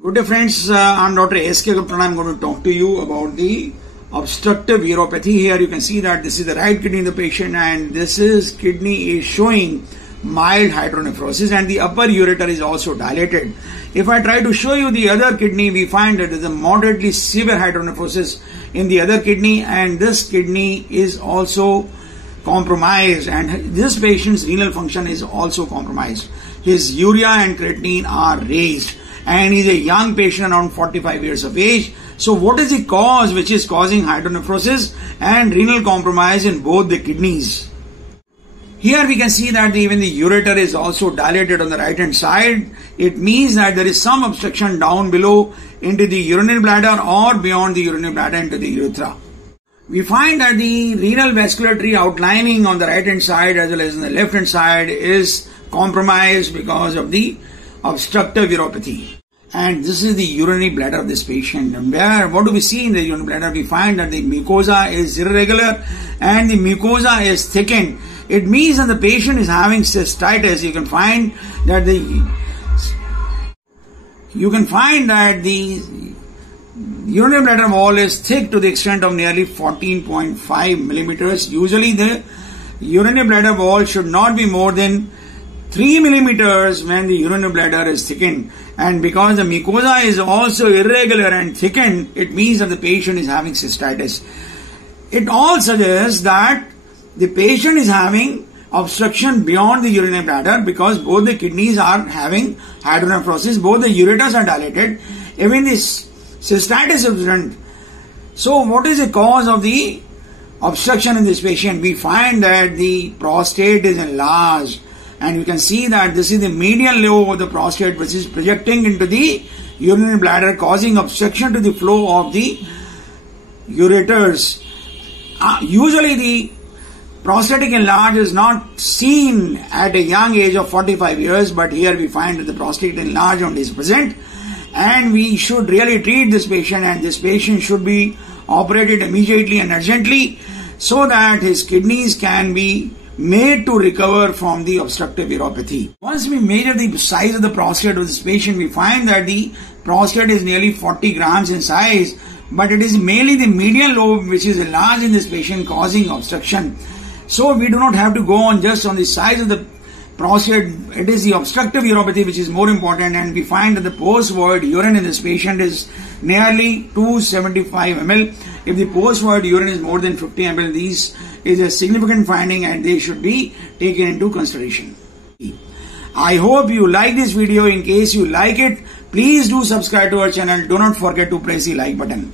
Good day friends, I'm Dr. S.K. Gupta and I'm going to talk to you about the obstructive uropathy. Here you can see that this is the right kidney in the patient and this kidney is showing mild hydronephrosis and the upper ureter is also dilated. If I try to show you the other kidney, we find that there is a moderately severe hydronephrosis in the other kidney and this kidney is also compromised and this patient's renal function is also compromised. His urea and creatinine are raised and he's a young patient around 45 years of age. So what is the cause which is causing hydronephrosis and renal compromise in both the kidneys? Here we can see that even the ureter is also dilated on the right hand side. It means that there is some obstruction down below into the urinary bladder or beyond the urinary bladder into the urethra. We find that the renal vascular outlining on the right hand side as well as on the left hand side is compromised because of the obstructive uropathy. And this is the urinary bladder of this patient. And what do we see in the urinary bladder? We find that the mucosa is irregular and the mucosa is thickened. It means that the patient is having cystitis. You can find that the urinary bladder wall is thick to the extent of nearly 14.5 millimeters. Usually the urinary bladder wall should not be more than 3 millimeters when the urinary bladder is thickened, and because the mucosa is also irregular and thickened, it means that the patient is having cystitis. It all suggests that the patient is having obstruction beyond the urinary bladder because both the kidneys are having hydronephrosis, both the ureters are dilated, even this cystitis is present. So what is the cause of the obstruction in this patient? We find that the prostate is enlarged. And you can see that this is the median lobe of the prostate which is projecting into the urinary bladder, causing obstruction to the flow of the ureters. Usually the prostatic enlargement is not seen at a young age of 45 years, but here we find that the prostate enlargement is present and we should really treat this patient, and this patient should be operated immediately and urgently so that his kidneys can be made to recover from the obstructive uropathy. Once we measure the size of the prostate of this patient, we find that the prostate is nearly 40 grams in size, but it is mainly the median lobe which is enlarged in this patient causing obstruction. So we do not have to go on just on the size of the prostate. It is the obstructive uropathy which is more important, and we find that the post-void urine in this patient is nearly 275 ml. If the post-void urine is more than 50 ml, this is a significant finding and they should be taken into consideration. I hope you like this video. In case you like it, please do subscribe to our channel. Do not forget to press the like button.